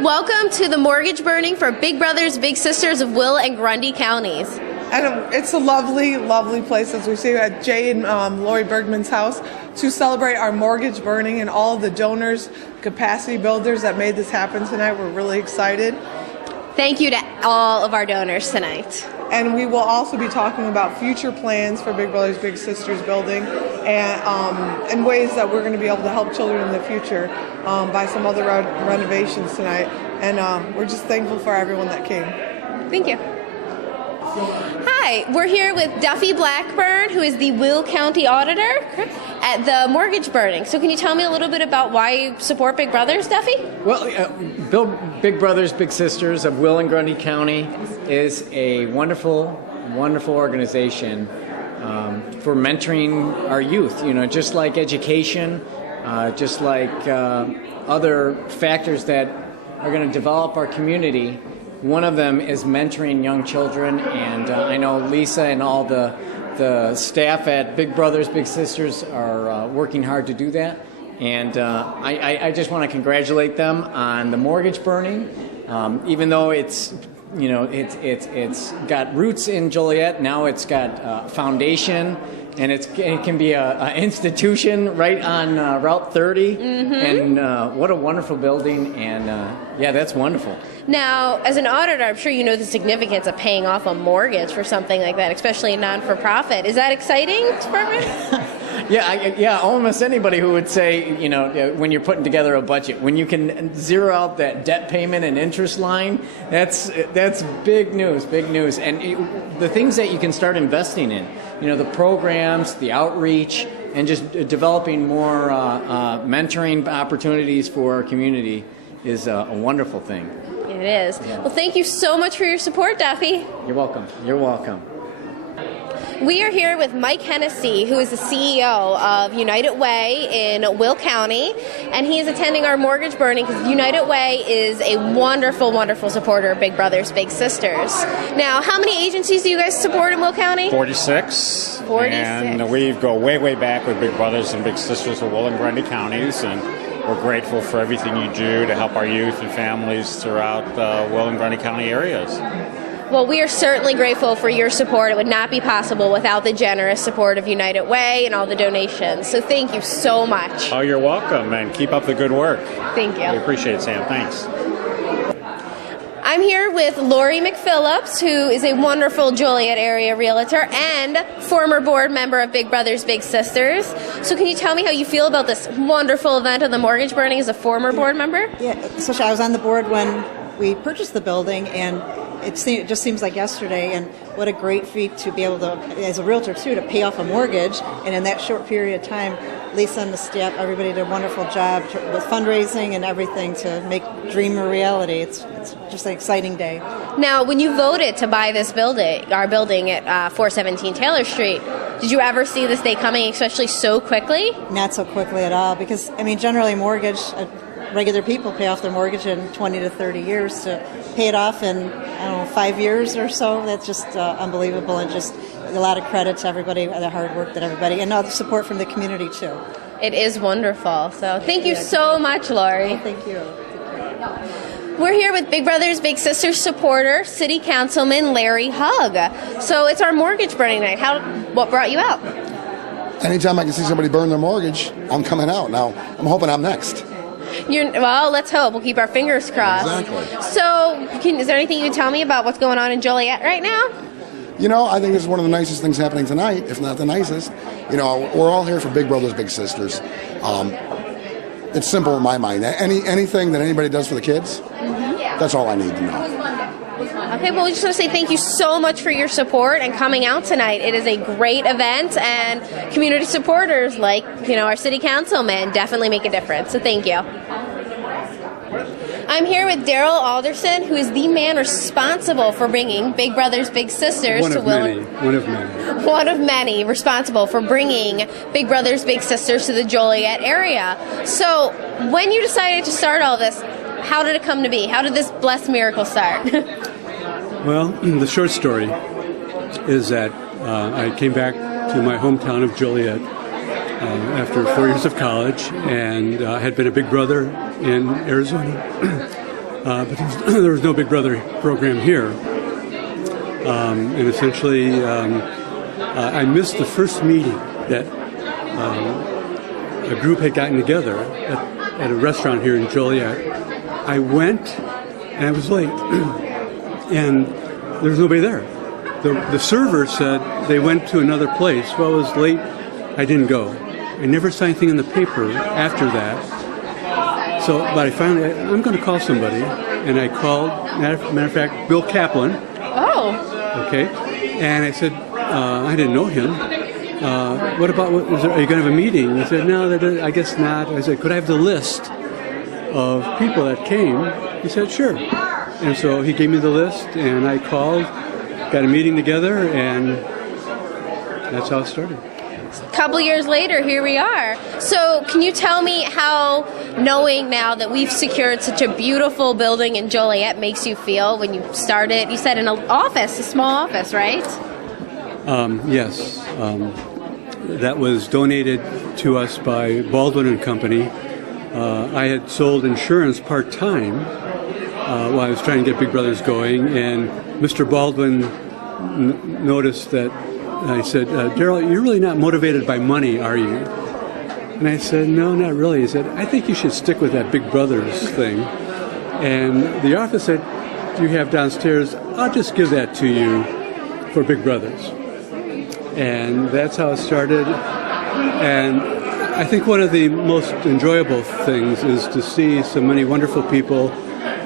Welcome to the mortgage burning for Big Brothers Big Sisters of Will and Grundy counties. And it's a lovely, lovely place, as we see at Jay and Lori Bergman's house, to celebrate our mortgage burning and all of the donors, capacity builders that made this happen tonight. We're really excited. Thank you to all of our donors tonight. And we will also be talking about future plans for Big Brothers Big Sisters building and ways that we're going to be able to help children in the future by some other renovations tonight. And we're just thankful for everyone that came. Thank you. Hi, we're here with Duffy Blackburn, who is the Will County Auditor at the mortgage burning. So can you tell me a little bit about why you support Big Brothers, Duffy? Well, Big Brothers Big Sisters of Will and Grundy County is a wonderful, wonderful organization for mentoring our youth. You know, just like education, just like other factors that are going to develop our community. One of them is mentoring young children, and I know Lisa and all the staff at Big Brothers Big Sisters are working hard to do that. And I just want to congratulate them on the mortgage burning, even though it's got roots in Joliet. Now it's got foundation, and it can be an institution right on Route 30. Mm-hmm. And what a wonderful building! And yeah, that's wonderful. Now, as an auditor, I'm sure you know the significance of paying off a mortgage for something like that, especially a non-for-profit. Is that exciting, Bergman? Yeah, almost anybody who would say, you know, when you're putting together a budget, when you can zero out that debt payment and interest line, that's big news, big news. And the things that you can start investing in, you know, the programs, the outreach, and just developing more mentoring opportunities for our community is a wonderful thing. It is. Yeah. Well, thank you so much for your support, Duffy. You're welcome. You're welcome. We are here with Mike Hennessy, who is the CEO of United Way in Will County, and he is attending our mortgage burning because United Way is a wonderful, wonderful supporter of Big Brothers Big Sisters. Now, how many agencies do you guys support in Will County? 46. 46. And we go way, way back with Big Brothers and Big Sisters of Will and Grundy counties, and we're grateful for everything you do to help our youth and families throughout the Will and Grundy County areas. Well, we are certainly grateful for your support. It would not be possible without the generous support of United Way and all the donations. So thank you so much. Oh, you're welcome, and keep up the good work. Thank you. We appreciate it, Sam. Thanks. I'm here with Lori Mcphillips, who is a wonderful Joliet area realtor and former board member of Big Brothers Big Sisters. So can you tell me how you feel about this wonderful event of the mortgage burning as a former board member? Yeah, especially I was on the board when we purchased the building, and it just seems like yesterday, and what a great feat to be able to, as a realtor too, to pay off a mortgage, and in that short period of time, Lisa and the staff, everybody did a wonderful job with fundraising and everything to make dream a reality. It's just an exciting day. Now, when you voted to buy this building, our building at 417 Taylor Street, did you ever see this day coming, especially so quickly? Not so quickly at all, because, I mean, generally mortgage, regular people pay off their mortgage in 20 to 30 years. To pay it off in, 5 years or so, that's just unbelievable, and just a lot of credit to everybody, the hard work that everybody, and all the support from the community too. It is wonderful. So thank you so much, Lori. Oh, thank you. We're here with Big Brothers Big Sisters supporter, City Councilman Larry Hugg. So it's our mortgage burning night. What brought you out? Anytime I can see somebody burn their mortgage, I'm coming out. Now, I'm hoping I'm next. Well, let's hope. We'll keep our fingers crossed. Exactly. So, is there anything you can tell me about what's going on in Joliet right now? You know, I think this is one of the nicest things happening tonight, if not the nicest. You know, we're all here for Big Brothers Big Sisters. It's simple in my mind. Anything that anybody does for the kids, that's all I need to know. Okay, well, we just want to say thank you so much for your support and coming out tonight. It is a great event, and community supporters like, our city councilman definitely make a difference. So thank you. I'm here with Daryl Alderson, who is the man responsible for bringing Big Brothers Big Sisters to Will. One of many responsible for bringing Big Brothers Big Sisters to the Joliet area. So when you decided to start all this, how did it come to be? How did this blessed miracle start? Well, the short story is that I came back to my hometown of Joliet after 4 years of college, and had been a Big Brother in Arizona, but there was no Big Brother program here. And essentially, I missed the first meeting that a group had gotten together at a restaurant here in Joliet. I went, and I was late, and there was nobody there. The server said they went to another place. Well, I was late. I didn't go. I never saw anything in the paper after that. So, but I finally, I'm going to call somebody, and I called, matter of fact, Bill Kaplan. Oh. Okay. And I said, I didn't know him. What about, are you going to have a meeting? He said, no, I guess not. I said, could I have the list of people that came? He said, sure. And so he gave me the list, and I called, got a meeting together, and that's how it started. A couple years later, here we are. So can you tell me how knowing now that we've secured such a beautiful building in Joliet makes you feel when you started? You said in an office, a small office, right? Yes. That was donated to us by Baldwin and Company. I had sold insurance part-time while I was trying to get Big Brothers going, and Mr. Baldwin noticed that. I said, Darryl, you're really not motivated by money, are you? And I said, no, not really. He said, I think you should stick with that Big Brothers thing. And the office said, do you have downstairs? I'll just give that to you for Big Brothers. And that's how it started. And I think one of the most enjoyable things is to see so many wonderful people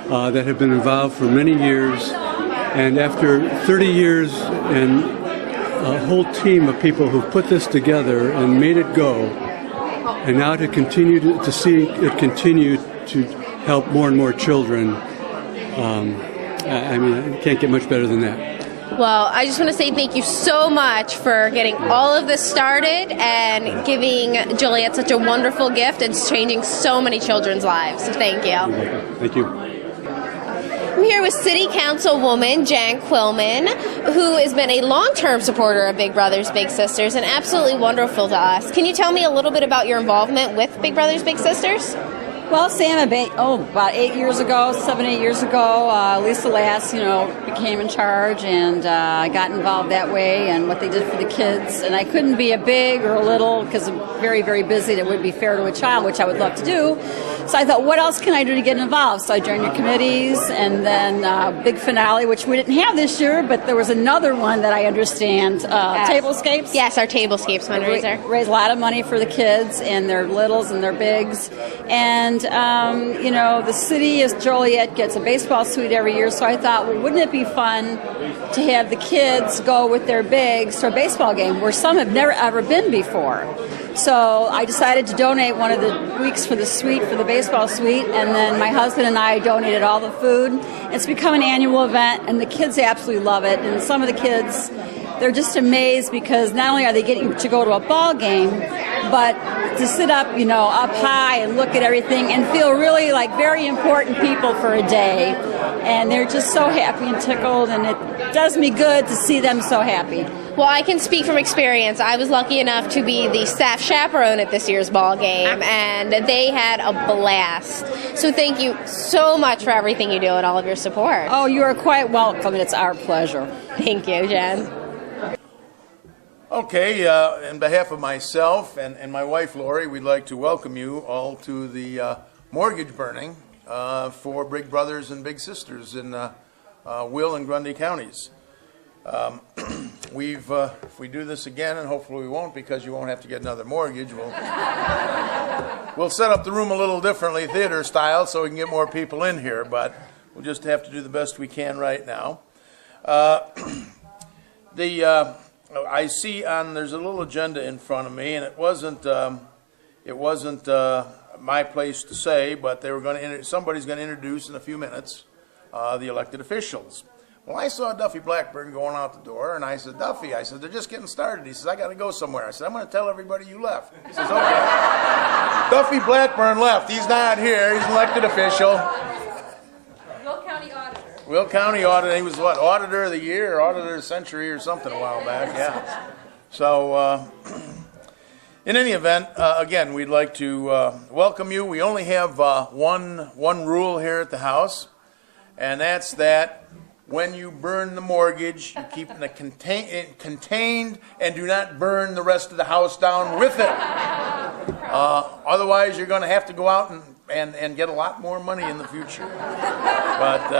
that have been involved for many years. And after 30 years and a whole team of people who've put this together and made it go, and now to continue to see it continue to help more and more children. I mean, you can't get much better than that. Well, I just want to say thank you so much for getting all of this started and giving Joliet such a wonderful gift and changing so many children's lives. So thank you. Thank you. I'm here with City Councilwoman Jan Quillman, who has been a long-term supporter of Big Brothers Big Sisters and absolutely wonderful to us. Can you tell me a little bit about your involvement with Big Brothers Big Sisters? Well, Sam, about 8 years ago, 7, 8 years ago, Lisa Lass, became in charge, and I got involved that way and what they did for the kids. And I couldn't be a big or a little because I'm very, very busy. That would be fair to a child, which I would love to do. So I thought, what else can I do to get involved? So I joined your committees, and then Big Finale, which we didn't have this year, but there was another one that I understand, Tablescapes. Yes, our Tablescapes fundraiser. Raise a lot of money for the kids and their littles and their bigs. And, the city of Joliet gets a baseball suite every year, so I thought, well, wouldn't it be fun to have the kids go with their bigs to a baseball game where some have never ever been before? So I decided to donate one of the weeks for the suite, for the baseball suite, and then my husband and I donated all the food. It's become an annual event, and the kids absolutely love it. And some of the kids, they're just amazed because not only are they getting to go to a ball game, but to sit up, up high and look at everything and feel really like very important people for a day. And they're just so happy and tickled, and it does me good to see them so happy. Well, I can speak from experience. I was lucky enough to be the staff chaperone at this year's ball game, and they had a blast. So thank you so much for everything you do and all of your support. Oh, you are quite welcome, and it's our pleasure. Thank you, Jen. Okay, on behalf of myself and my wife, Lori, we'd like to welcome you all to the mortgage burning for Big Brothers and Big Sisters in Will and Grundy counties. If we do this again, and hopefully we won't because you won't have to get another mortgage, we'll set up the room a little differently, theater style, so we can get more people in here, but we'll just have to do the best we can right now. I see there's a little agenda in front of me, and it wasn't my place to say, but somebody's going to introduce in a few minutes the elected officials. Well, I saw Duffy Blackburn going out the door, and I said, Duffy, they're just getting started. He says, I got to go somewhere. I said, I'm going to tell everybody you left. He says, okay. Duffy Blackburn left. He's not here. He's an elected official. Will County Auditor. He was what, Auditor of the Year, or Auditor of the Century, or something a while back. Yeah. So, in any event, again, we'd like to welcome you. We only have one rule here at the house, and that's that when you burn the mortgage, you keep it contained and do not burn the rest of the house down with it. Otherwise, you're going to have to go out and get a lot more money in the future. But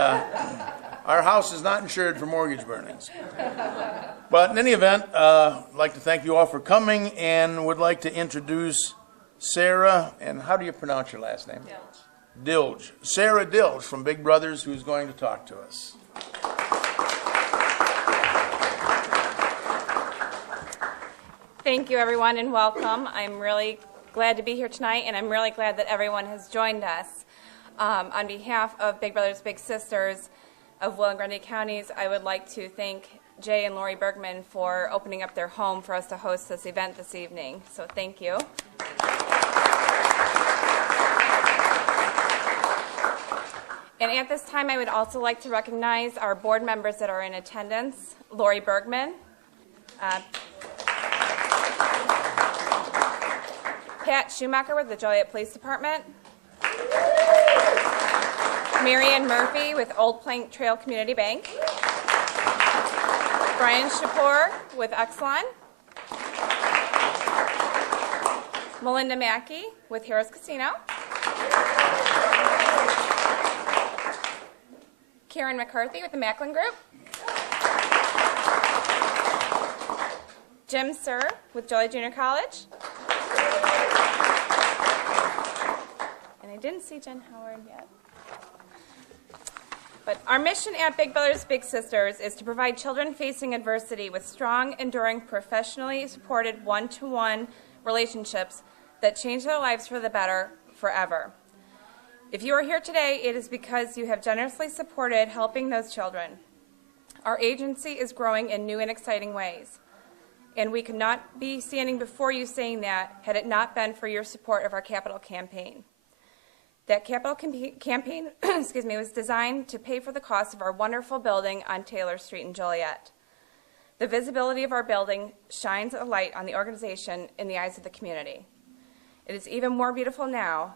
our house is not insured for mortgage burnings. But in any event, I'd like to thank you all for coming and would like to introduce Sarah, and how do you pronounce your last name? Dilge. Sarah Dilge from Big Brothers, who's going to talk to us. Thank you, everyone, and welcome. I'm really glad to be here tonight, and I'm really glad that everyone has joined us. On behalf of Big Brothers Big Sisters of Will and Grundy counties, I would like to thank Jay and Lori Bergman for opening up their home for us to host this event this evening. So thank you. And at this time, I would also like to recognize our board members that are in attendance. Lori Bergman, Pat Schumacher with the Joliet Police Department, Marianne Murphy with Old Plank Trail Community Bank, Brian Shapur with Exelon, Melinda Mackey with Harris Casino, Karen McCarthy with the Macklin Group, Jim Sir with Joliet Junior College, and I didn't see Jen Howard yet. But our mission at Big Brothers Big Sisters is to provide children facing adversity with strong, enduring, professionally supported one-to-one relationships that change their lives for the better forever. If you are here today, it is because you have generously supported helping those children. Our agency is growing in new and exciting ways, and we could not be standing before you saying that had it not been for your support of our capital campaign. That capital campaign was designed to pay for the cost of our wonderful building on Taylor Street in Joliet. The visibility of our building shines a light on the organization in the eyes of the community. It is even more beautiful now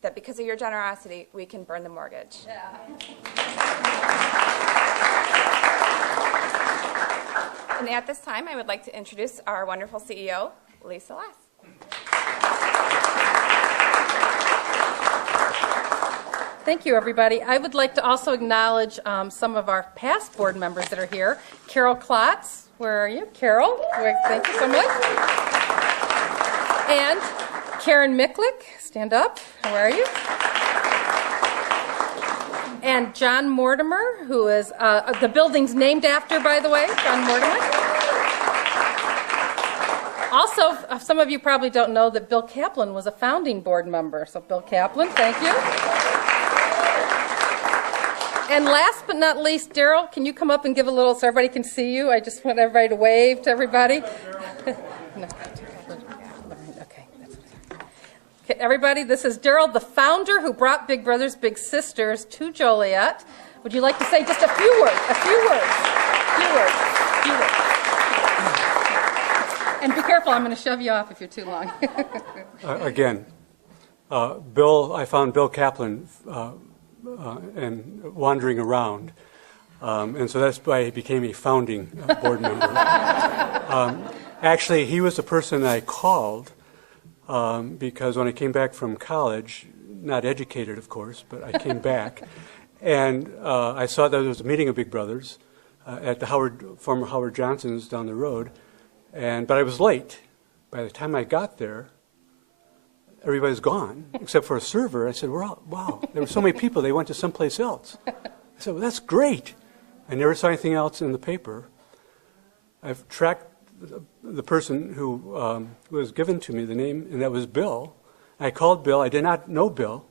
that because of your generosity, we can burn the mortgage. Yeah. And at this time, I would like to introduce our wonderful CEO, Lisa Lass. Thank you, everybody. I would like to also acknowledge some of our past board members that are here. Carol Klotz, where are you? Carol, thank you so much. And Karen Micklick, stand up. How are you? And John Mortimer, who is the building's named after, by the way, John Mortimer. Also, some of you probably don't know that Bill Kaplan was a founding board member. So Bill Kaplan, thank you. And last but not least, Daryl, can you come up and give a little so everybody can see you? I just want everybody to wave to everybody. No. Okay, everybody, this is Daryl, the founder who brought Big Brothers Big Sisters to Joliet. Would you like to say just a few words? A few words. And be careful, I'm going to shove you off if you're too long. Again, I found Bill Kaplan and wandering around, and so that's why he became a founding board member. Actually, he was the person I called because when I came back from college, not educated, of course, but I came back, and I saw that there was a meeting of Big Brothers at the former Howard Johnson's down the road, but I was late. By the time I got there, everybody's gone, except for a server. I said, wow, there were so many people, they went to someplace else. I said, well, that's great. I never saw anything else in the paper. I've tracked the person who was given to me, the name, and that was Bill. I called Bill. I did not know Bill.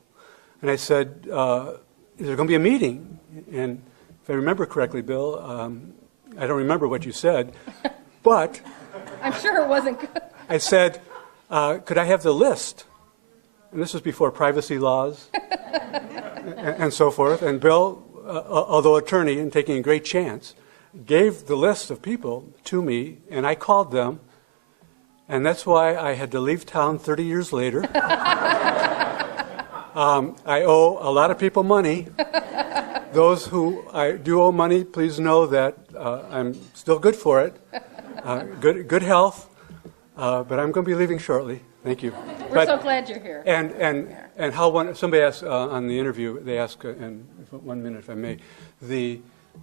And I said, is there going to be a meeting? And if I remember correctly, Bill, I don't remember what you said, but I'm sure it wasn't good. I said, could I have the list? And this was before privacy laws and so forth. And Bill although attorney and taking a great chance, gave the list of people to me, and I called them, and that's why I had to leave town 30 years later. I owe a lot of people money. Those who I do owe money, please know that I'm still good for it. Good health, but I'm going to be leaving shortly. Thank you. We're so glad you're here. And how somebody asked on the interview, they asked, and 1 minute if I may,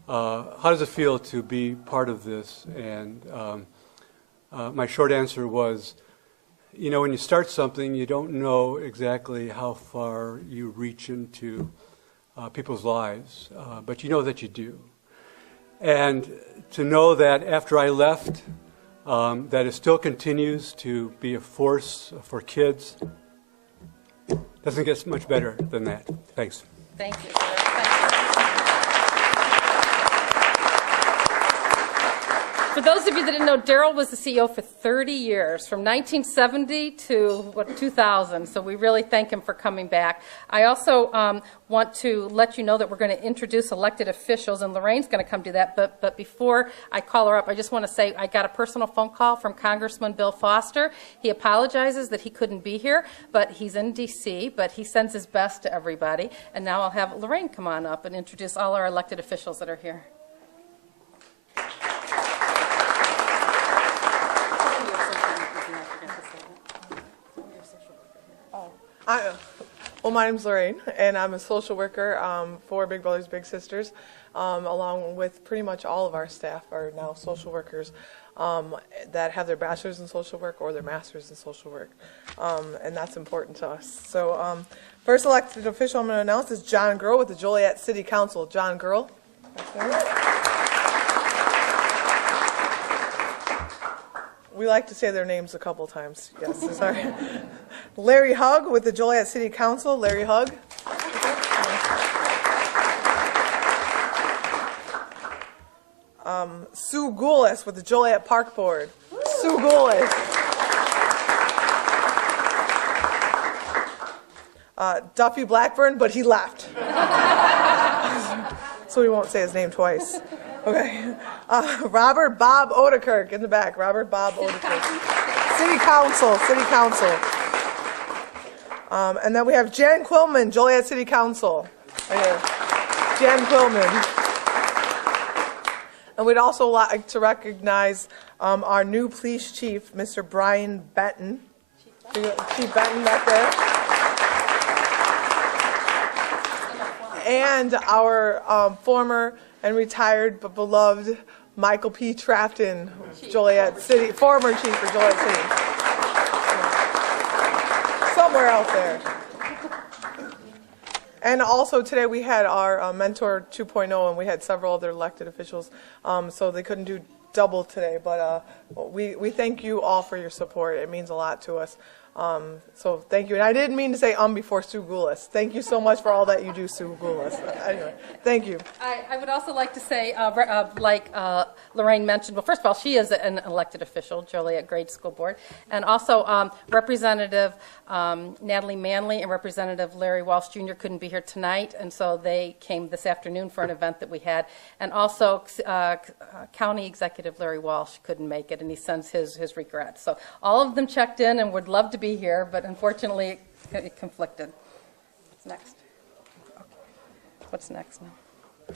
how does it feel to be part of this? And my short answer was, you know, when you start something, you don't know exactly how far you reach into people's lives, but you know that you do. And to know that after I left, that it still continues to be a force for kids, doesn't get much better than that. Thanks. Thank you. For those of you that didn't know, Daryl was the CEO for 30 years, from 1970 to 2000, so we really thank him for coming back. I also want to let you know that we're going to introduce elected officials, and Lorraine's going to come do that, but before I call her up, I just want to say I got a personal phone call from Congressman Bill Foster. He apologizes that he couldn't be here, but he's in D.C., but he sends his best to everybody, and now I'll have Lorraine come on up and introduce all our elected officials that are here. Well, my name's Lorraine, and I'm a social worker for Big Brothers Big Sisters, along with pretty much all of our staff are now social workers that have their bachelor's in social work or their master's in social work, and that's important to us. So first elected official I'm going to announce is John Girl with the Joliet City Council. John Girl. We like to say their names a couple times. Yes, sorry. Larry Hugg with the Joliet City Council. Larry Hugg. Sue Goulis with the Joliet Park Board. Sue Goulis. Duffy Blackburn, but he left. So we won't say his name twice. Okay. Robert Bob Odekirk in the back. Robert Bob Odekirk. City Council. City Council. And then we have Jan Quillman, Joliet City Council. Right here. Jan Quillman. And we'd also like to recognize our new police chief, Mr. Brian Benton. Chief Benton back there. And our former and retired but beloved Michael P. Trafton, Joliet City, former chief for Joliet City. Somewhere out there. And also today we had our Mentor 2.0, and we had several other elected officials, so they couldn't do double today. But we thank you all for your support. It means a lot to us. So thank you. And I didn't mean to say before Sue Goulis. Thank you so much for all that you do, Sue Goulis. Anyway, thank you. I would also like to say, like Lorraine mentioned, well, first of all, she is an elected official, Joliet Grade School Board, and also Representative Natalie Manley and Representative Larry Walsh Jr. couldn't be here tonight, and so they came this afternoon for an event that we had. And also County Executive Larry Walsh couldn't make it, and he sends his regrets. So all of them checked in and would love to be here, but unfortunately it conflicted. What's next? What's next now?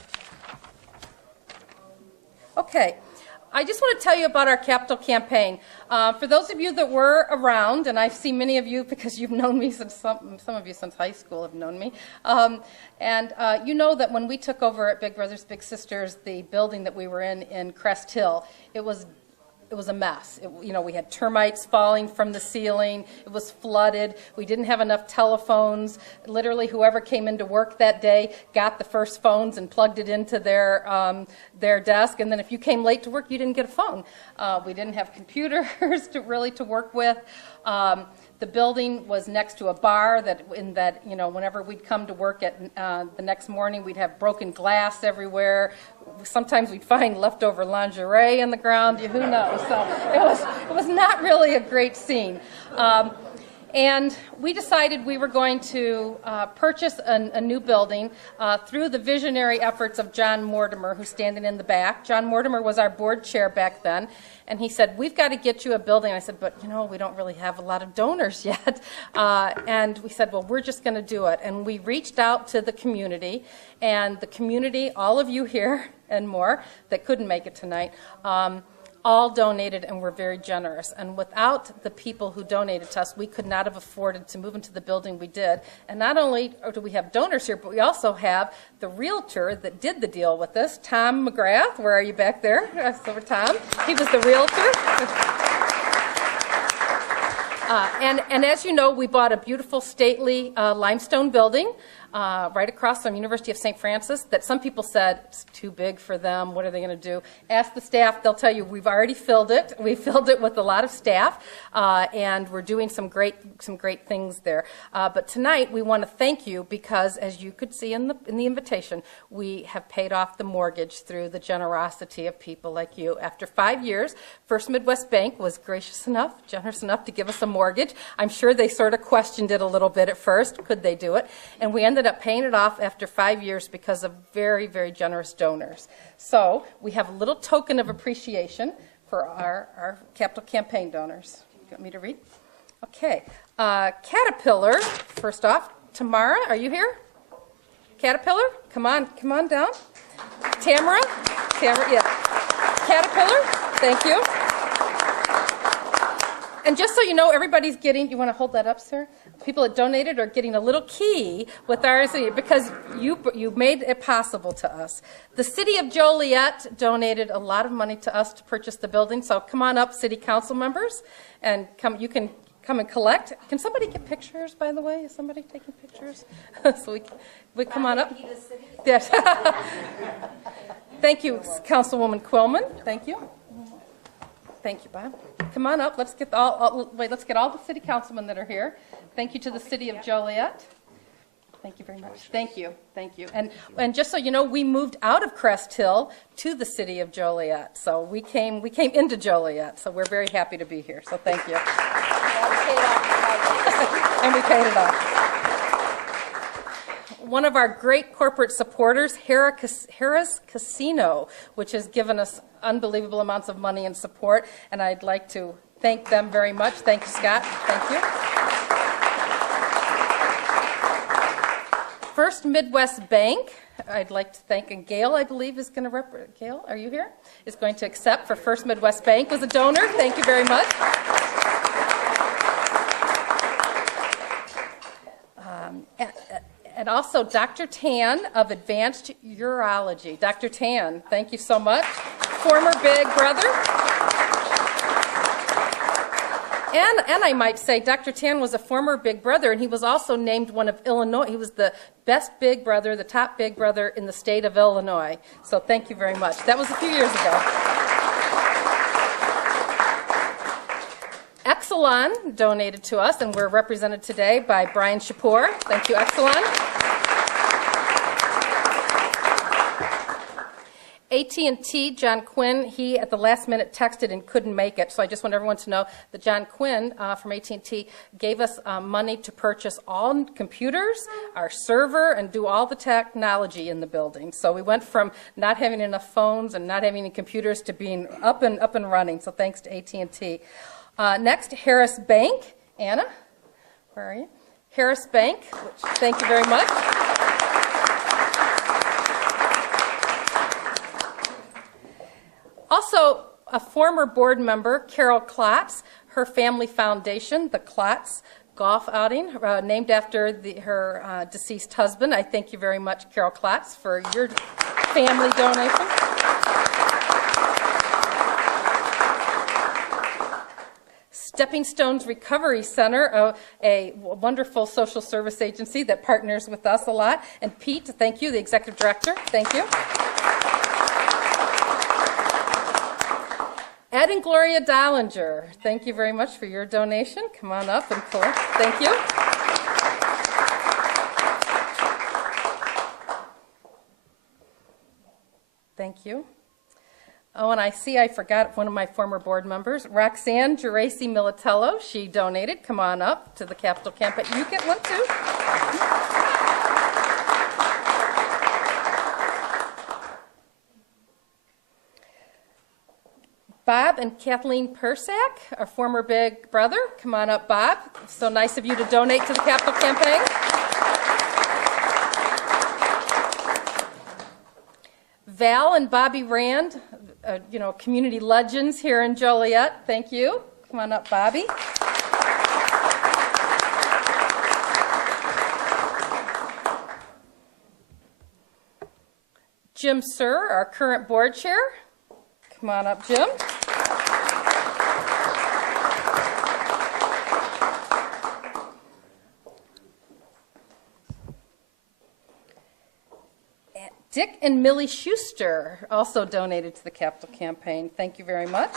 Okay. I just want to tell you about our capital campaign. For those of you that were around, and I've seen many of you because you've known me since some of you since high school have known me, you know that when we took over at Big Brothers Big Sisters, the building that we were in Crest Hill, it was a mess. We had termites falling from the ceiling. It was flooded. We didn't have enough telephones. Literally, whoever came into work that day got the first phones and plugged it into their desk. And then if you came late to work, you didn't get a phone. We didn't have computers to work with. The building was next to a bar whenever we'd come to work at the next morning, we'd have broken glass everywhere. Sometimes we'd find leftover lingerie in the ground. Who knows? So it was not really a great scene. And we decided we were going to purchase a new building through the visionary efforts of John Mortimer, who's standing in the back. John Mortimer was our board chair back then, and he said, we've got to get you a building. I said, but we don't really have a lot of donors yet. And we said, well, we're just going to do it. And we reached out to the community, and the community, all of you here and more that couldn't make it tonight, all donated and were very generous. And without the people who donated to us, we could not have afforded to move into the building we did. And not only do we have donors here, but we also have the realtor that did the deal with us, Tom McGrath. Where are you back there? Over Tom. He was the realtor. And as you know, we bought a beautiful, stately limestone building right across from University of St. Francis that some people said it's too big for them. What are they going to do? Ask the staff. They'll tell you we've already filled it. We filled it with a lot of staff, and we're doing some great things there. But tonight we want to thank you because, as you could see in the invitation, we have paid off the mortgage through the generosity of people like you. After 5 years, First Midwest Bank was generous enough to give us a mortgage. I'm sure they sort of questioned it a little bit at first. Could they do it? And we ended up paying it off after 5 years because of very, very generous donors. So we have a little token of appreciation for our capital campaign donors. You want me to read? Okay. Caterpillar, first off. Tamara, are you here? Caterpillar, come on down. Tamara, yeah. Caterpillar, thank you. And just so you know, everybody's getting, you want to hold that up, sir? People that donated are getting a little key with ours because you made it possible to us. The city of Joliet donated a lot of money to us to purchase the building, so come on up, city council members, and you can come and collect. Can somebody get pictures, by the way? Is somebody taking pictures? So we come on up. Yes. Thank you, Councilwoman Quillman. Thank you. Thank you, Bob. Come on up. Let's get all the city councilmen that are here. Thank you to the city of Joliet. Thank you very much. Thank you. And just so you know, we moved out of Crest Hill to the city of Joliet. So we came into Joliet. So we're very happy to be here. So thank you. And we paid it off. One of our great corporate supporters, Harris Casino, which has given us unbelievable amounts of money and support, and I'd like to thank them very much. Thank you, Scott. Thank you. First Midwest Bank, I'd like to thank, and Gail, I believe, is going to represent. Gail, are you here? Is going to accept for First Midwest Bank as a donor. Thank you very much. And also Dr. Tan of Advanced Urology. Dr. Tan, thank you so much. Former Big Brother. And I might say Dr. Tan was a former Big Brother, and he was also named one of Illinois. He was the best Big Brother, the top Big Brother in the state of Illinois. So thank you very much. That was a few years ago. Exelon donated to us, and we're represented today by Brian Shapur. Thank you, Exelon. AT&T, John Quinn, he at the last minute texted and couldn't make it, so I just want everyone to know that John Quinn from AT&T gave us money to purchase all computers, our server, and do all the technology in the building. So we went from not having enough phones and not having any computers to being up and running, so thanks to AT&T. Next, Harris Bank. Anna, where are you? Harris Bank, which, thank you very much. Also, a former board member, Carol Klotz, her family foundation, the Klotz Golf Outing, named after her deceased husband. I thank you very much, Carol Klotz, for your family donation. Stepping Stones Recovery Center, a wonderful social service agency that partners with us a lot. And Pete, thank you, the executive director. Thank you. Ed and Gloria Dollinger, thank you very much for your donation. Come on up and collect. Thank you. Thank you. Oh, and I see I forgot one of my former board members, Roxanne Geraci Militello. She donated. Come on up to the Capitol campaign. You get one too. Bob and Kathleen Persak, our former Big Brother. Come on up, Bob. So nice of you to donate to the Capitol campaign. Val and Bobby Rand, community legends here in Joliet. Thank you. Come on up, Bobby. Jim Sir, our current board chair. Come on up, Jim. Dick and Millie Schuster also donated to the Capitol campaign. Thank you very much.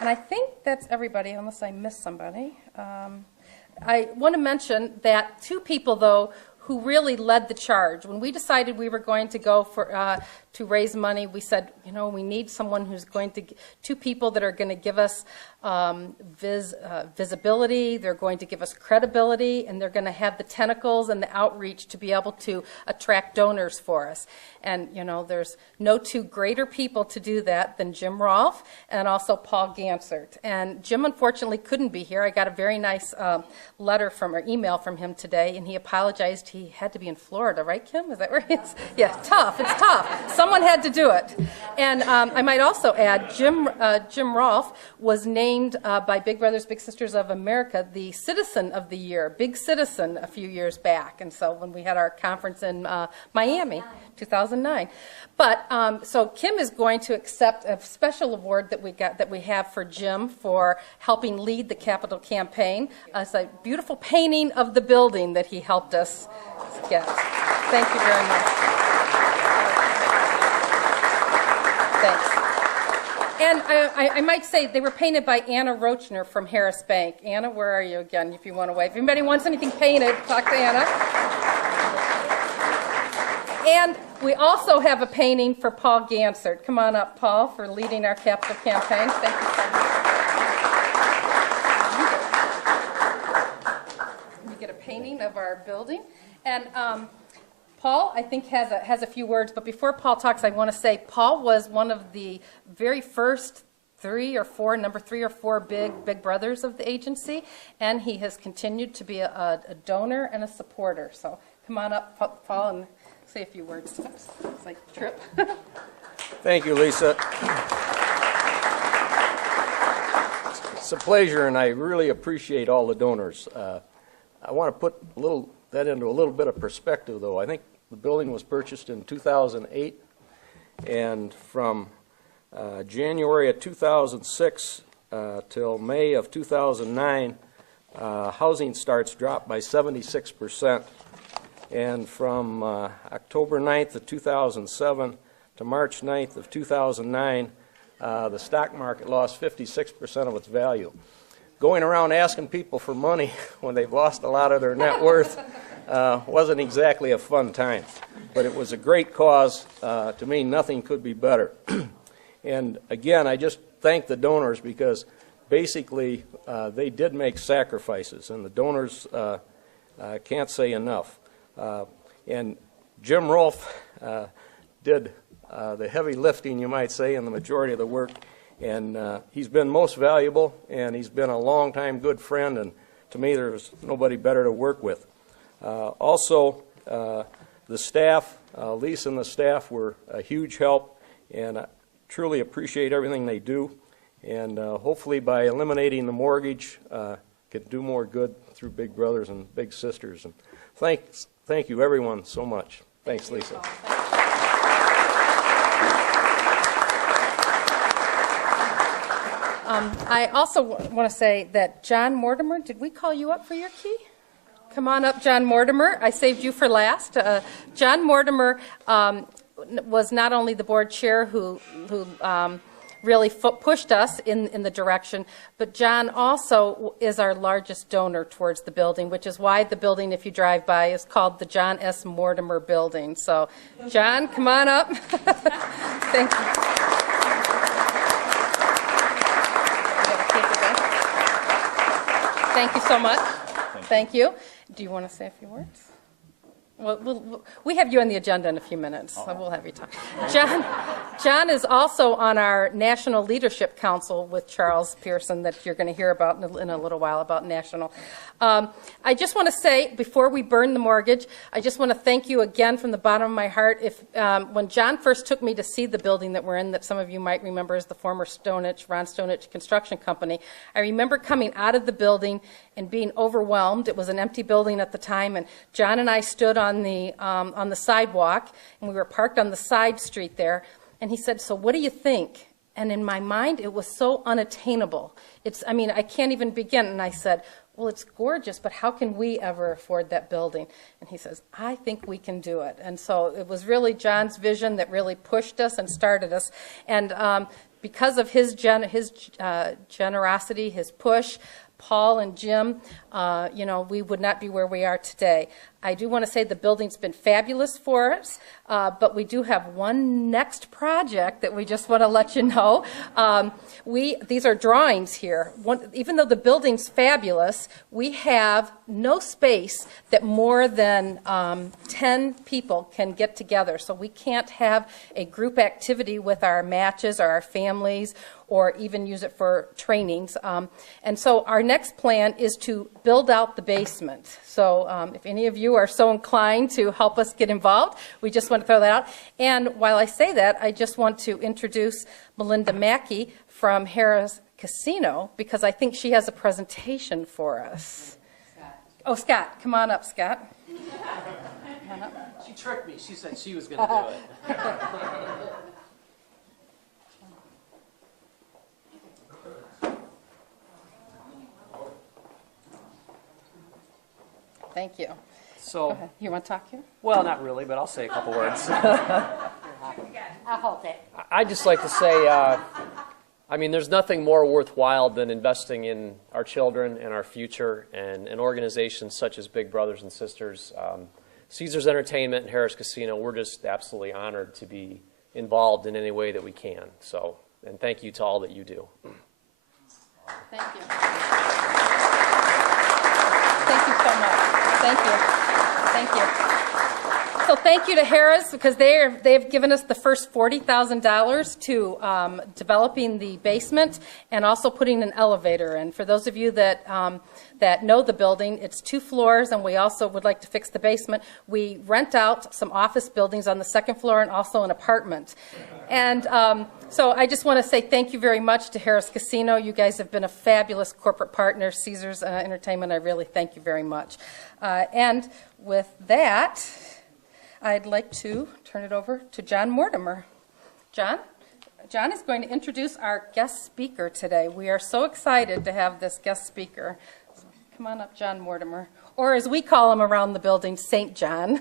And I think that's everybody, unless I missed somebody. I want to mention that two people, though, who really led the charge. When we decided we were going to go for to raise money, we said, we need someone who's going to, two people that are going to give us visibility, they're going to give us credibility, and they're going to have the tentacles and the outreach to be able to attract donors for us. And, there's no two greater people to do that than Jim Roolf and also Paul Gantzert. And Jim, unfortunately, couldn't be here. I got a very nice letter or email from him today, and he apologized. He had to be in Florida, right, Kim? Is that where he is? Yeah, tough. It's tough. Someone had to do it. And I might also add, Jim Roolf was named by Big Brothers Big Sisters of America the Citizen of the Year, Big Citizen, a few years back. And so when we had our conference in Miami, 2009. But so Kim is going to accept a special award that we have for Jim for helping lead the Capitol campaign. It's a beautiful painting of the building that he helped us get. Thank you very much. Thanks. And I might say they were painted by Anna Rochner from Harris Bank. Anna, where are you again, if you want to wave? If anybody wants anything painted, talk to Anna. And we also have a painting for Paul Gantzert. Come on up, Paul, for leading our Capitol campaign. Thank you so much. We get a painting of our building. And Paul, I think, has a few words. But before Paul talks, I want to say Paul was one of the very first number three or four big brothers of the agency. And he has continued to be a donor and a supporter. So come on up, Paul, and say a few words. Oops, it's like a trip. Thank you, Lisa. It's a pleasure, and I really appreciate all the donors. I want to put that into a little bit of perspective, though. I think the building was purchased in 2008, and from January of 2006 till May of 2009, housing starts dropped by 76%. And from October 9th of 2007 to March 9th of 2009, the stock market lost 56% of its value. Going around asking people for money when they've lost a lot of their net worth wasn't exactly a fun time. But it was a great cause. To me, nothing could be better. And again, I just thank the donors because basically they did make sacrifices, and the donors can't say enough. And Jim Roolf did the heavy lifting, you might say, and the majority of the work. And he's been most valuable, and he's been a long-time good friend, and to me there's nobody better to work with. Also, the staff, Lisa and the staff were a huge help, and I truly appreciate everything they do. And hopefully by eliminating the mortgage, can do more good through Big Brothers and Big Sisters. And thank you, everyone, so much. Thanks, Lisa. I also want to say that John Mortimer, did we call you up for your key? Come on up, John Mortimer. I saved you for last. John Mortimer was not only the board chair who really pushed us in the direction. But John also is our largest donor towards the building, which is why the building, if you drive by, is called the John S. Mortimer Building. So, John, come on up. Thank you. Thank you so much. Thank you. Do you want to say a few words? Well, we have you on the agenda in a few minutes, so we'll have you talk. John is also on our National Leadership Council with Charles Pierson that you're going to hear about in a little while about national. I just want to say, before we burn the mortgage, I just want to thank you again from the bottom of my heart. When John first took me to see the building that we're in, that some of you might remember as the former Ron Stonich Construction Company, I remember coming out of the building and being overwhelmed. It was an empty building at the time, and John and I stood on the sidewalk, and we were parked on the side street there, and he said, "So what do you think?" And in my mind, it was so unattainable. I can't even begin. And I said, "Well, it's gorgeous, but how can we ever afford that building?" And he says, "I think we can do it." And so it was really John's vision that really pushed us and started us. And because of his generosity, his push, Paul and Jim, we would not be where we are today. I do want to say the building's been fabulous for us, but we do have one next project that we just want to let you know. These are drawings here. Even though the building's fabulous, we have no space that more than 10 people can get together. So we can't have a group activity with our matches or our families or even use it for trainings. And so our next plan is to build out the basement. So if any of you are so inclined to help us get involved, we just want to throw that out. And while I say that, I just want to introduce Melinda Mackey from Harrah's Casino, because I think she has a presentation for us. Scott. Oh, Scott, come on up, Scott. Come on up. She tricked me. She said she was going to do it. Thank you. So, you want to talk here? Well, not really, but I'll say a couple words. I'll hold it. I'd just like to say, there's nothing more worthwhile than investing in our children and our future, and organizations such as Big Brothers and Sisters, Caesars Entertainment, and Harrah's Casino. We're just absolutely honored to be involved in any way that we can. So, and thank you to all that you do. Thank you. Thank you so much. Thank you. Thank you. So thank you to Harrah's, because they've given us the first $40,000 to developing the basement and also putting an elevator in. For those of you that know the building, it's 2 floors, and we also would like to fix the basement. We rent out some office buildings on the 2nd floor and also an apartment. And so I just want to say thank you very much to Harrah's Casino. You guys have been a fabulous corporate partner. Caesars Entertainment, I really thank you very much. And with that, I'd like to turn it over to John Mortimer. John is going to introduce our guest speaker today. We are so excited to have this guest speaker. So come on up, John Mortimer, or as we call him around the building, St. John.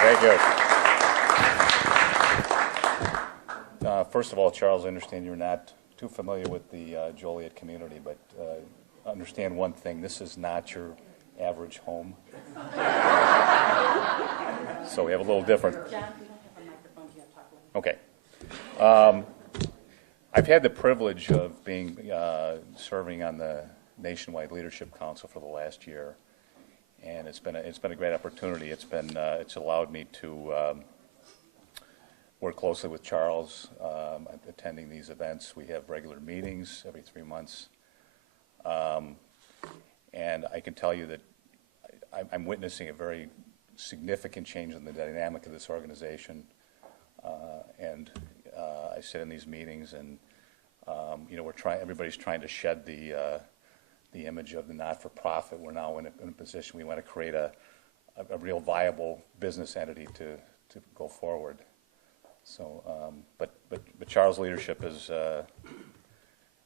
Very good. First of all, Charles, I understand you're not too familiar with the Joliet community, but understand one thing: this is not your average home. So we have a little different. John, we don't have a microphone. You have to talk Okay. I've had the privilege of serving on the Nationwide Leadership Council for the last year, and it's been a great opportunity. It's allowed me to work closely with Charles, attending these events. We have regular meetings every 3 months, and I can tell you that I'm witnessing a very significant change in the dynamic of this organization. And I sit in these meetings, and everybody's trying to shed the image of the not-for-profit. We're now in a position we want to create a real viable business entity to go forward. So, but Charles' leadership is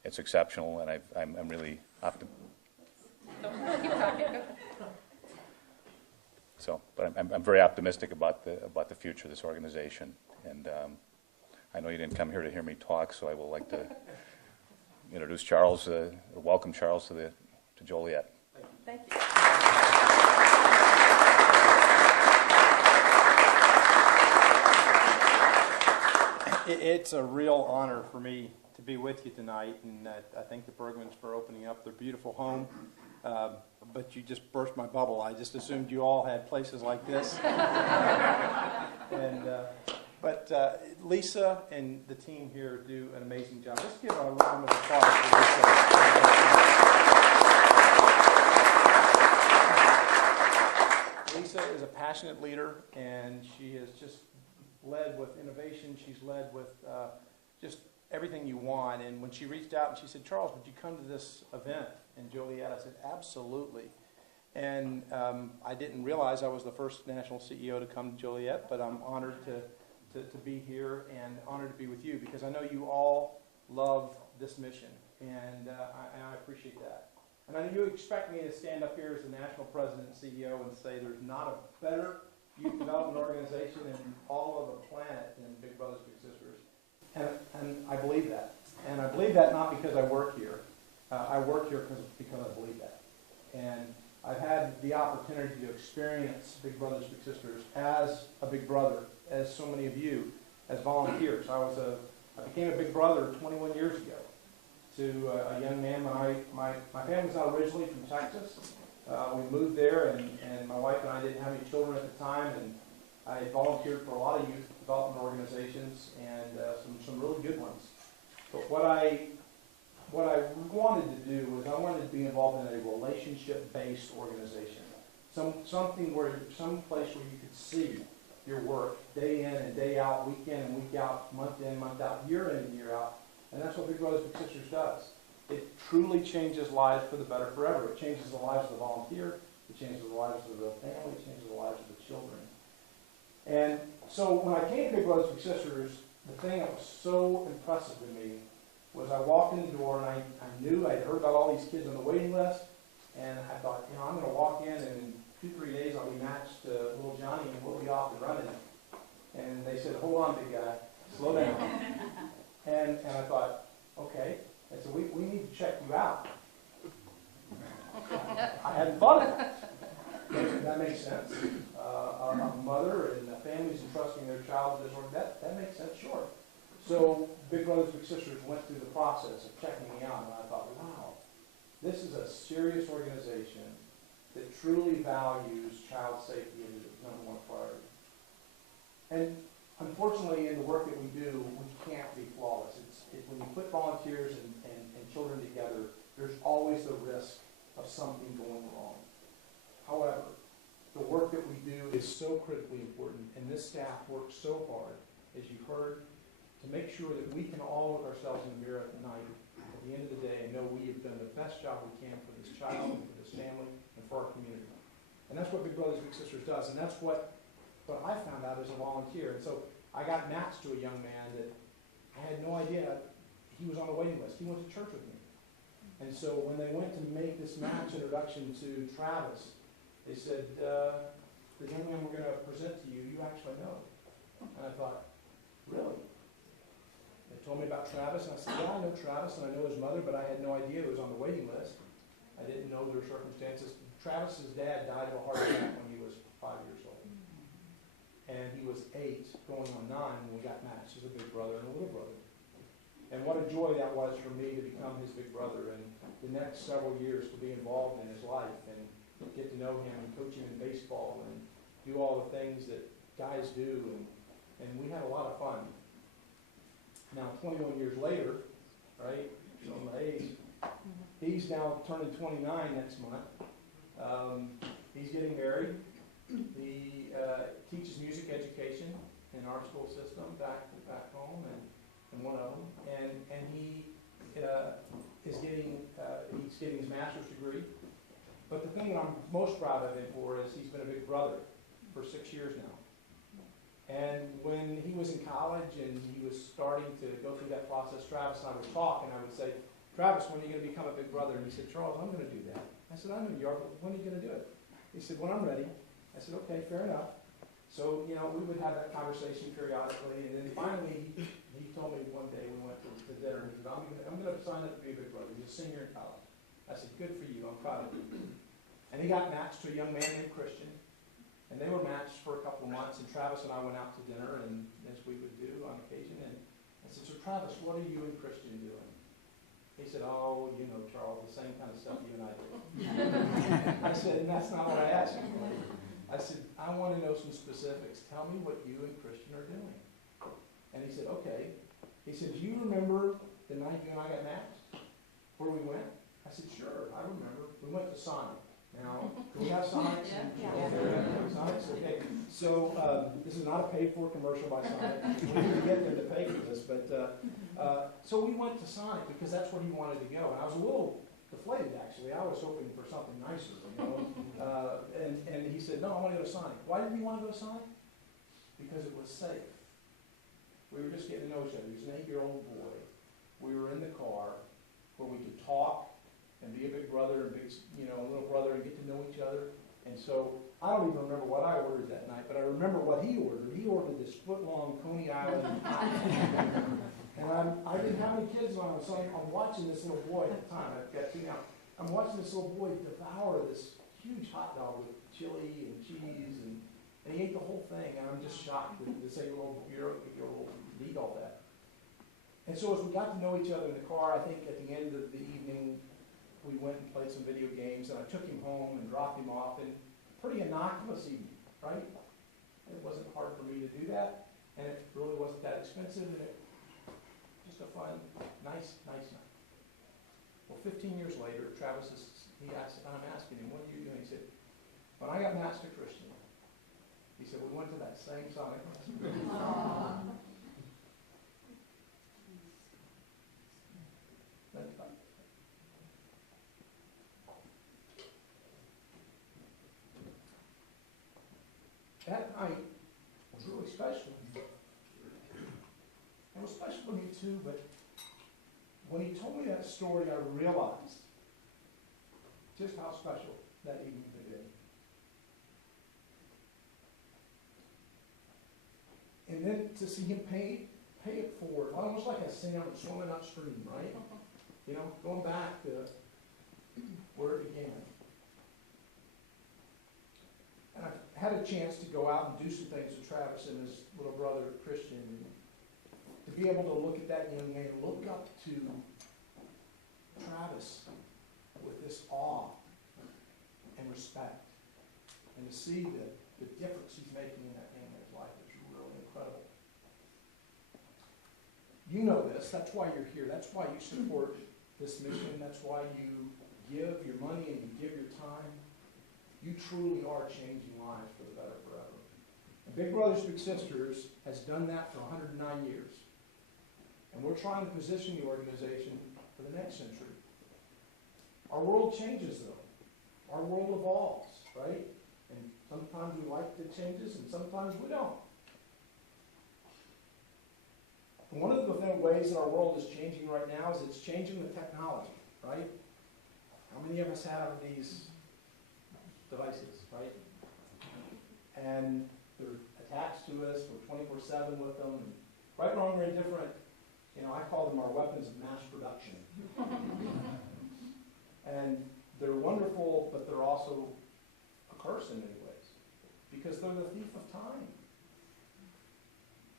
it's exceptional, and I'm really optimistic. So, but I'm very optimistic about the future of this organization, and I know you didn't come here to hear me talk, so I would like to introduce Charles, welcome Charles to Joliet. Thank you. It's a real honor for me to be with you tonight, and I thank the Bergmans for opening up their beautiful home. But you just burst my bubble. I just assumed you all had places like this. But Lisa and the team here do an amazing job. Let's give a round of applause for Lisa. Lisa is a passionate leader, and she has just led with innovation. She's led with just everything you want. And when she reached out and she said, Charles, would you come to this event in Joliet? I said, absolutely. And I didn't realize I was the first national CEO to come to Joliet, but I'm honored to be here and honored to be with you, because I know you all love this mission, and I appreciate that. And I know you expect me to stand up here as the national president and CEO and say there's not a better youth development organization in all of the planet than Big Brothers Big Sisters. And I believe that. And I believe that not because I work here. I work here because I believe that. And I've had the opportunity to experience Big Brothers Big Sisters as a big brother, as so many of you, as volunteers. I became a big brother 21 years ago to a young man. My family's not originally from Texas. We moved there, and my wife and I didn't have any children at the time, and I volunteered for a lot of youth development organizations, and some really good ones. But what I wanted to do was I wanted to be involved in a relationship-based organization, some place where you could see your work day in and day out, week in and week out, month in, month out, year in and year out, and that's what Big Brothers Big Sisters does. It truly changes lives for the better forever. It changes the lives of the volunteer, it changes the lives of the family, it changes the lives of the children. And so when I came to Big Brothers Big Sisters, the thing that was so impressive to me was I walked in the door, and I knew I'd heard about all these kids on the waiting list, and I thought, I'm going to walk in, and in 2-3 days I'll be matched to little Johnny, and we'll be off and running. And they said, hold on, big guy, slow down. And I thought, okay. And so we need to check you out. I hadn't thought of that. That makes sense. A mother and a family's entrusting their child to this work, that makes sense, sure. So Big Brothers Big Sisters went through the process of checking me out, and I thought, wow, this is a serious organization that truly values child safety as its number one priority. And unfortunately, in the work that we do, we can't be flawless. When you put volunteers and children together, there's always the risk of something going wrong. However, the work that we do is so critically important, and this staff works so hard, as you heard, to make sure that we can all look ourselves in the mirror at night, at the end of the day, and know we have done the best job we can for this child, and for this family, and for our community. And that's what Big Brothers Big Sisters does, and that's what I found out as a volunteer. And so I got matched to a young man that I had no idea he was on the waiting list. He went to church with me. And so when they went to make this match introduction to Travis, they said, the young man we're going to present to you, you actually know. And I thought, really? They told me about Travis, and I said, yeah, I know Travis, and I know his mother, but I had no idea he was on the waiting list. I didn't know their circumstances. Travis's dad died of a heart attack when he was 5 years old. And he was 8, going on 9 when we got matched as a big brother and a little brother. And what a joy that was for me to become his big brother, and the next several years to be involved in his life and get to know him and coach him in baseball and do all the things that guys do, and we had a lot of fun. Now, 21 years later, right, so my age, he's now turning 29 next month. He's getting married. He teaches music education in our school system back home, and one of them, and he is getting he's getting his master's degree. But the thing that I'm most proud of him for is he's been a big brother for 6 years now. And when he was in college and he was starting to go through that process, Travis and I would talk, and I would say, Travis, when are you going to become a big brother? And he said, Charles, I'm going to do that. I said, I know you are, but when are you going to do it? He said, when I'm ready. I said, okay, fair enough. So, you know, we would have that conversation periodically, and then finally, he told me one day we went to dinner, and he said, I'm going to sign up to be a Big Brother. He's a senior in college. I said, good for you, I'm proud of you. And he got matched to a young man named Christian, and they were matched for a couple of months, and Travis and I went out to dinner, and as we would do on occasion, and I said, so Travis, what are you and Christian doing? He said, oh, you know, Charles, the same kind of stuff you and I do. I said, and that's not what I asked you for. I said, I want to know some specifics. Tell me what you and Christian are doing. And he said, okay. He said, do you remember the night you and I got matched? Where we went? I said, sure, I remember. We went to Sonic. Now, do we have Sonic? Sonic? Okay. So this is not a paid-for commercial by Sonic. We need to get them to pay for this. But so we went to Sonic because that's where he wanted to go. And I was a little deflated, actually. I was hoping for something nicer, you know. And he said, no, I want to go to Sonic. Why did he want to go to Sonic? Because it was safe. We were just getting to know each other. He was an 8-year-old boy. We were in the car where we could talk and be a big brother and big, you know, little brother and get to know each other. And so I don't even remember what I ordered that night, but I remember what he ordered. He ordered this foot-long Coney Island. And I didn't have any kids on, so I'm watching this little boy at the time. I've got 2 now. I'm watching this little boy devour this huge hot dog with chili and cheese, and he ate the whole thing, and I'm just shocked that this 8-year-old eat all that. And so as we got to know each other in the car, I think at the end of the evening, we went and played some video games, and I took him home and dropped him off, and pretty innocuous evening, right? It wasn't hard for me to do that, and it really wasn't that expensive, and it just a fun, nice night. Well, 15 years later, Travis I'm asking him, what are you doing? He said, when I got matched to Christian, he said, we went to that same Sonic restaurant. That night was really special. It was special to me too, but when he told me that story, I realized just how special that evening had been. And then to see him pay it forward, almost like a salmon swimming upstream, right? You know, going back to where it began. And I've had a chance to go out and do some things with Travis and his little brother, Christian, to be able to look at that young man, look up to Travis with this awe and respect, and to see the difference he's making in that young man's life is really incredible. You know this. That's why you're here. That's why you support this mission. That's why you give your money and you give your time. You truly are changing lives for the better forever. And Big Brothers Big Sisters has done that for 109 years. And we're trying to position the organization for the next century. Our world changes, though. Our world evolves, right? And sometimes we like the changes, and sometimes we don't. And one of the ways that our world is changing right now is it's changing with technology, right? How many of us have these devices, right? And they're attached to us. We're 24/7 with them. Right, wrong, or indifferent. You know, I call them our weapons of mass production. And they're wonderful, but they're also a curse in many ways, because they're the thief of time.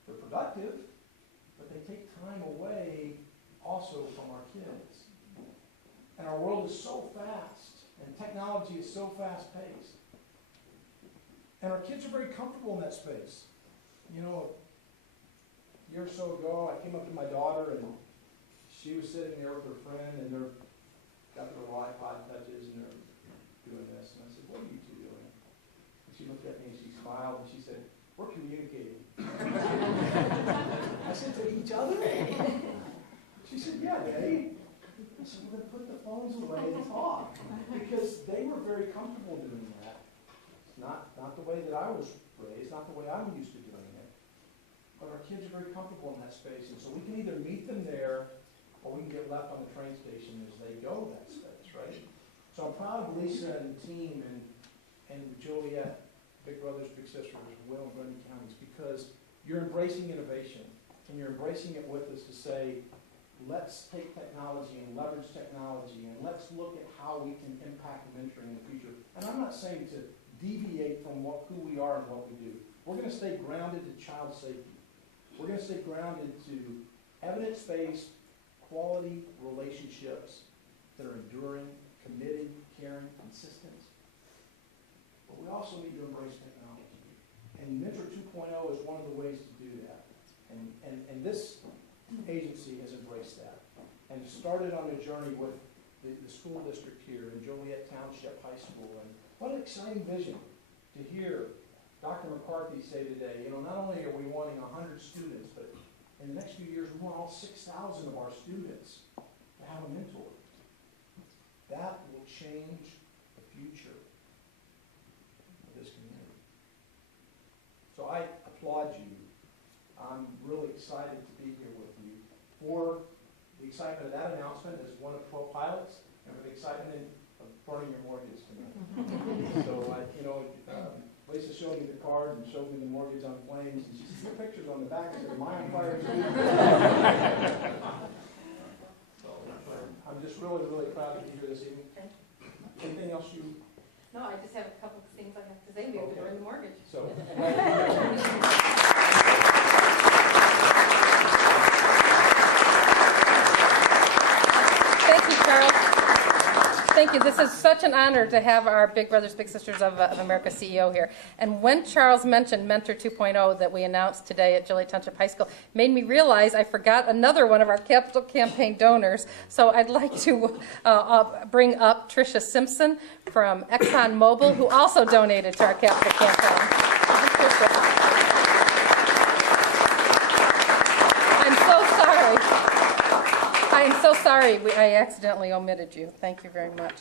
They're productive, but they take time away also from our kids. And our world is so fast, and technology is so fast-paced. And our kids are very comfortable in that space. You know, a year or so ago, I came up to my daughter, and she was sitting there with her friend, and they're got their iPod touches, and they're doing this. And I said, what are you two doing? And she looked at me, and she smiled, and she said, we're communicating. I said, to each other? She said, yeah, Daddy. I said, well, then put the phones away and talk. Because they were very comfortable doing that. It's not the way that I was raised, not the way I'm used to doing it. But our kids are very comfortable in that space. And so we can either meet them there, or we can get left on the train station as they go that space, right? So I'm proud of Lisa and the team and Joliet Big Brothers, Big Sisters, Will and Grundy counties, because you're embracing innovation, and you're embracing it with us to say, let's take technology and leverage technology, and let's look at how we can impact mentoring in the future. And I'm not saying to deviate from who we are and what we do. We're going to stay grounded to child safety. We're going to stay grounded to evidence-based, quality relationships that are enduring, committed, caring, consistent. But we also need to embrace technology. And Mentor 2.0 is one of the ways to do that. And this agency has embraced that and started on a journey with the school district here in Joliet Township High School. And what an exciting vision to hear Dr. McCarthy say today, not only are we wanting 100 students, but in the next few years, we want all 6,000 of our students to have a mentor. That will change the future of this community. So I applaud you. I'm really excited to be here with you for the excitement of that announcement as one of 12 pilots, and for the excitement of burning your mortgage tonight. So, Lisa showed me the card and showed me the mortgage on flames, and she said, your picture's on the back. I said, am I on fire too? So, I'm just really, really proud to be here this evening. Anything else you? No, I just have a couple of things I have to say. We have to burn the mortgage. So, thank you, Charles. Thank you. This is such an honor to have our Big Brothers Big Sisters of America CEO here. And when Charles mentioned Mentor 2.0 that we announced today at Joliet Township High School, made me realize I forgot another one of our capital campaign donors. So I'd like to bring up Tricia Simpson from ExxonMobil, who also donated to our capital campaign. I'm so sorry I accidentally omitted you. Thank you very much.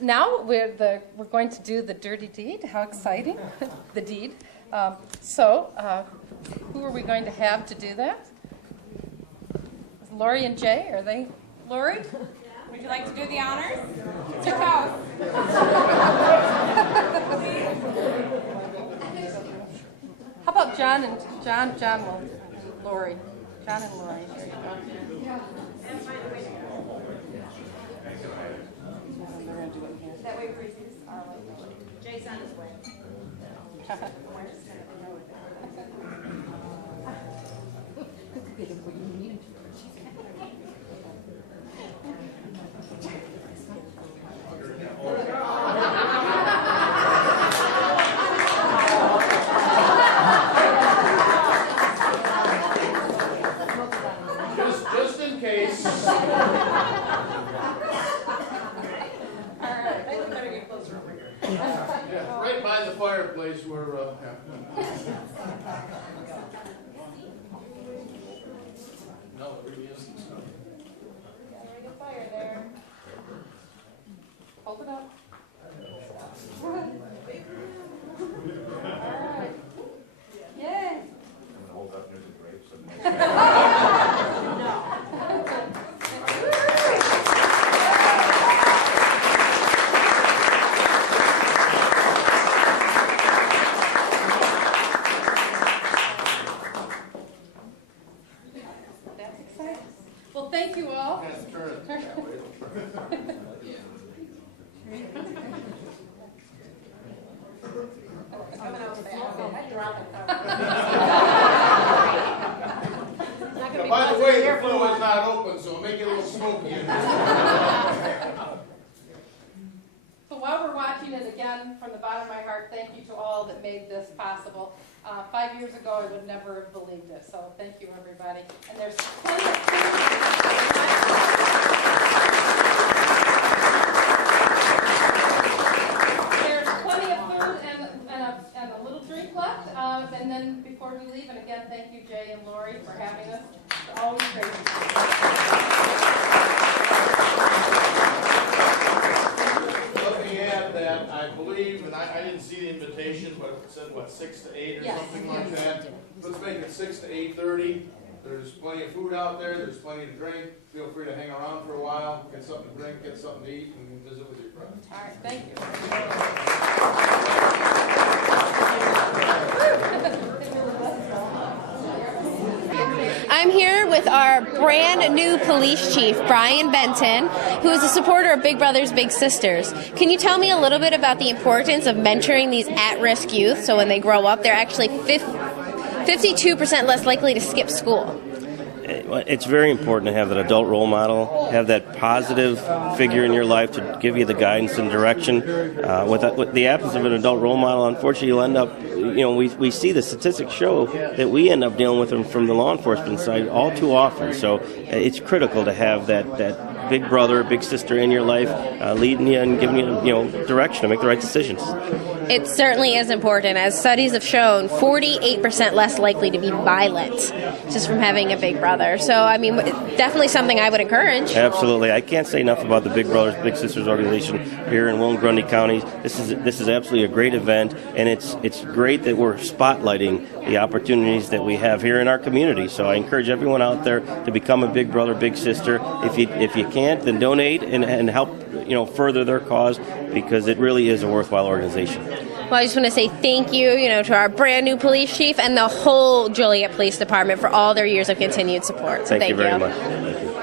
Now we're going to do the dirty deed. How exciting, the deed. Who are we going to have to do that? Lori and Jay, are they? Lori? Would you like to do the honors? It's your house. How about John and Lori? John and Lori. Here you go. That way we reduce our liability. Jay's on his way. Just in case. Yeah, right by the fireplace where. No, it really isn't. Ring of fire there. Hold it up. All right. Yay. Hold up near the grapes. That's exciting. Well, thank you all. By the way, the flow is not open, so make it a little smoky. So while we're watching it again, from the bottom of my heart, thank you to all that made this possible. 5 years ago, I would never have believed it. So thank you, everybody. And there's plenty of food. There's plenty of food and a little drink left. And then before we leave, and again, thank you, Jay and Lori, for having us. It's always great. Let me add that I believe, and I didn't see the invitation, but it said, 6 to 8 or something like that. Let's make it 6 to 8:30. There's plenty of food out there. There's plenty to drink. Feel free to hang around for a while, get something to drink, get something to eat, and visit with your friends. All right, thank you. I'm here with our brand new police chief, Brian Benton, who is a supporter of Big Brothers Big Sisters. Can you tell me a little bit about the importance of mentoring these at-risk youth so when they grow up they're actually 52% less likely to skip school? It's very important to have that adult role model, have that positive figure in your life to give you the guidance and direction. With the absence of an adult role model, unfortunately, you'll end up, we see the statistics show that we end up dealing with them from the law enforcement side all too often. So it's critical to have that big brother, big sister in your life, leading you and giving you, direction to make the right decisions. It certainly is important. As studies have shown, 48% less likely to be violent just from having a big brother. So, definitely something I would encourage. Absolutely. I can't say enough about the Big Brothers Big Sisters organization here in Will and Grundy counties. This is absolutely a great event, and it's great that we're spotlighting the opportunities that we have here in our community. So I encourage everyone out there to become a big brother, big sister. If you can't, then donate and help further their cause, because it really is a worthwhile organization. Well, I just want to say thank you, to our brand new police chief and the whole Joliet Police Department for all their years of continued support. So thank you very much. Thank you.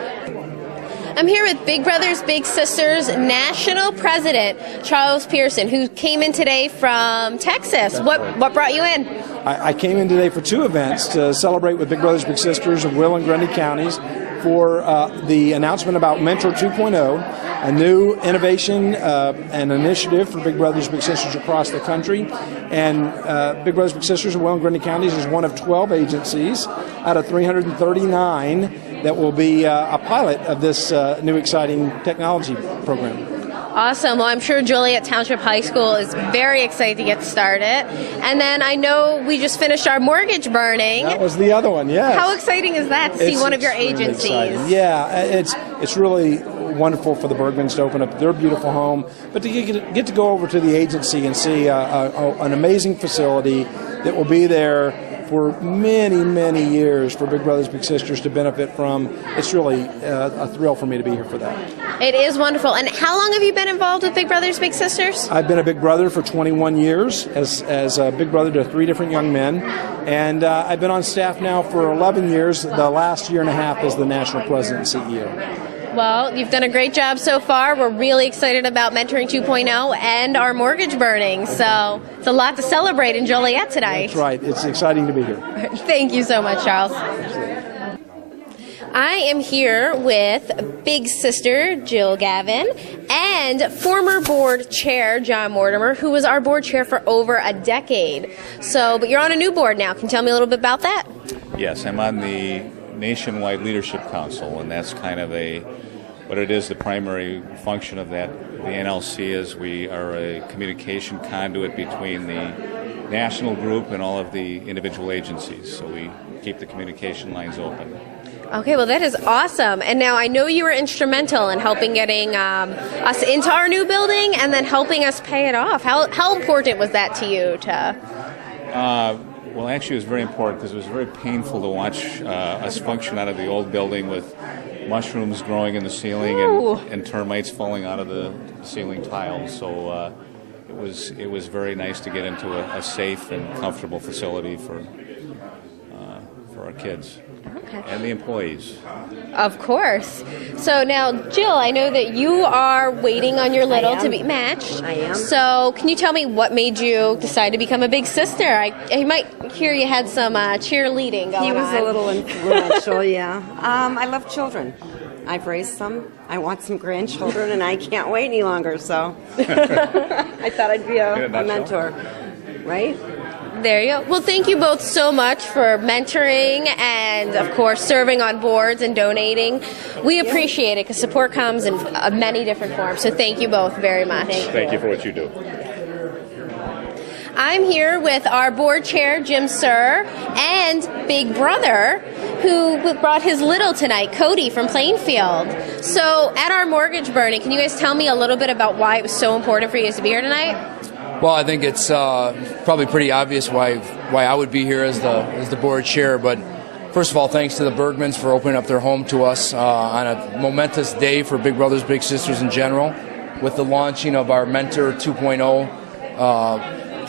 I'm here with Big Brothers Big Sisters National President Charles Pierson, who came in today from Texas. What brought you in? I came in today for two events to celebrate with Big Brothers Big Sisters of Will and Grundy counties for the announcement about Mentor 2.0, a new innovation and initiative for Big Brothers Big Sisters across the country. And Big Brothers Big Sisters of Will and Grundy counties is one of 12 agencies out of 339 that will be a pilot of this new exciting technology program. Awesome. Well, I'm sure Joliet Township High School is very excited to get started. And then I know we just finished our mortgage burning. That was the other one, yes. How exciting is that to see one of your agencies? Exciting. Yeah, it's really wonderful for the Bergmans to open up their beautiful home, but to get to go over to the agency and see an amazing facility that will be there for many, many years for Big Brothers Big Sisters to benefit from. It's really a thrill for me to be here for that. It is wonderful. And how long have you been involved with Big Brothers Big Sisters? I've been a Big Brother for 21 years as a Big Brother to 3 different young men. And I've been on staff now for 11 years, the last year and a half as the National President and CEO. Well, you've done a great job so far. We're really excited about Mentoring 2.0 and our mortgage burning. So it's a lot to celebrate in Joliet tonight. That's right. It's exciting to be here. Thank you so much, Charles. I am here with big sister Jill Gavin and former board chair John Mortimer, who was our board chair for over a decade. But you're on a new board now. Can you tell me a little bit about that? Yes, I'm on the Nationwide Leadership Council, and that's kind of what it is. The primary function of that, the NLC, is we are a communication conduit between the national group and all of the individual agencies. So we keep the communication lines open. Okay, well, that is awesome. And now I know you were instrumental in helping getting us into our new building and then helping us pay it off. How important was that to you? Well, actually, it was very important because it was very painful to watch us function out of the old building with mushrooms growing in the ceiling and termites falling out of the ceiling tiles. So it was very nice to get into a safe and comfortable facility for our kids. Okay. And the employees. Of course. So now, Jill, I know that you are waiting on your little to be matched. I am. So can you tell me what made you decide to become a big sister? I might hear you had some cheerleading going on. He was a little influential, yeah. I love children. I've raised some. I want some grandchildren, and I can't wait any longer, so I thought I'd be a mentor. Right? There you go. Well, thank you both so much for mentoring and, of course, serving on boards and donating. We appreciate it because support comes in many different forms. So thank you both very much. Thank you for what you do. I'm here with our board chair, Jim Sir, and big brother, who brought his little tonight, Cody from Plainfield. So at our mortgage burning, can you guys tell me a little bit about why it was so important for you guys to be here tonight? Well, I think it's probably pretty obvious why I would be here as the board chair. But first of all, thanks to the Bergmans for opening up their home to us on a momentous day for Big Brothers Big Sisters in general, with the launching of our Mentor 2.0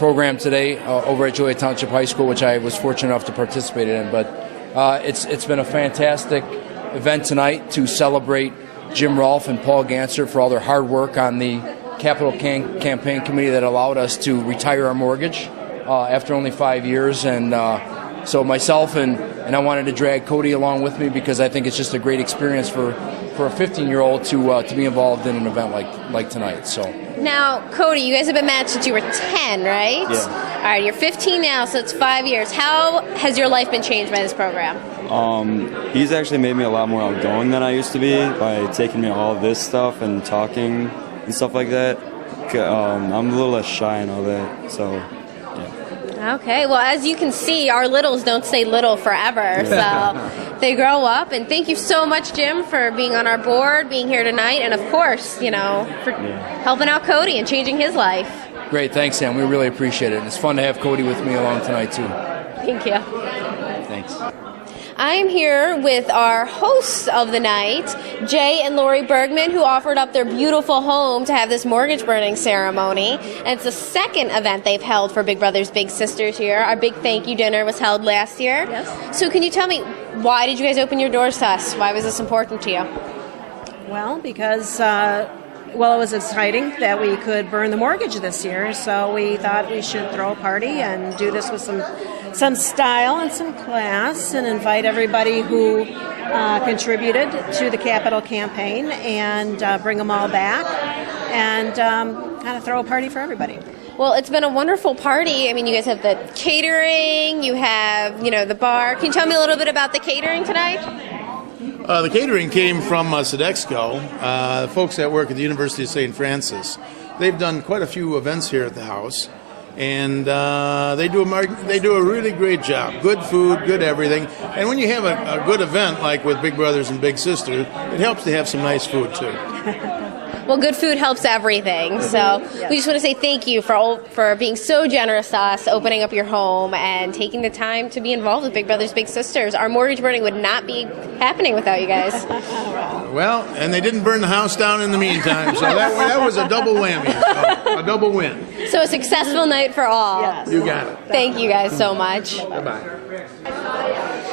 program today over at Joliet Township High School, which I was fortunate enough to participate in. But It's been a fantastic event tonight to celebrate Jim Roolf and Paul Gantzert for all their hard work on the capital campaign committee that allowed us to retire our mortgage after only 5 years. And so myself and I wanted to drag Cody along with me because I think it's just a great experience for a 15-year-old to be involved in an event like tonight. So now, Cody, you guys have been matched since you were 10, right? Yeah. All right, you're 15 now, so it's 5 years. How has your life been changed by this program? He's actually made me a lot more outgoing than I used to be by taking me all this stuff and talking and stuff like that. I'm a little less shy and all that, so yeah. Okay, well, as you can see, our littles don't stay little forever, so they grow up. And thank you so much, Jim, for being on our board, being here tonight, and of course, for helping out Cody and changing his life. Great, thanks, Sam. We really appreciate it. And it's fun to have Cody with me along tonight, too. Thank you. Thanks. I am here with our hosts of the night, Jay and Lori Bergman, who offered up their beautiful home to have this mortgage burning ceremony. And it's the second event they've held for Big Brothers Big Sisters here. Our big thank you dinner was held last year. Yes. So can you tell me, why did you guys open your doors to us? Why was this important to you? Well, because it was exciting that we could burn the mortgage this year, so we thought we should throw a party and do this with some style and some class and invite everybody who contributed to the capital campaign and bring them all back and kind of throw a party for everybody. Well, it's been a wonderful party. I mean, you guys have the catering, you have, the bar. Can you tell me a little bit about the catering tonight? The catering came from Sodexo, folks that work at the University of St. Francis. They've done quite a few events here at the house, and they do a really great job. Good food, good everything. And when you have a good event like with Big Brothers and Big Sisters, it helps to have some nice food too. Well, good food helps everything. So we just want to say thank you for being so generous to us, opening up your home and taking the time to be involved with Big Brothers Big Sisters. Our mortgage burning would not be happening without you guys. Well, and they didn't burn the house down in the meantime, so that was a double whammy, so a double win. So a successful night for all. Yes. You got it. Thank you guys so much. Bye-bye.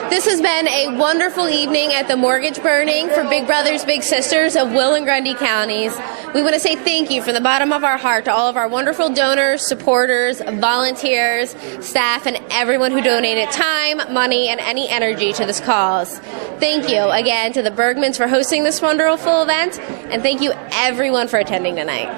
This has been a wonderful evening at the mortgage burning for Big Brothers Big Sisters of Will and Grundy counties. We want to say thank you from the bottom of our heart to all of our wonderful donors, supporters, volunteers, staff, and everyone who donated time, money, and any energy to this cause. Thank you again to the Bergmans for hosting this wonderful event, and thank you everyone for attending tonight.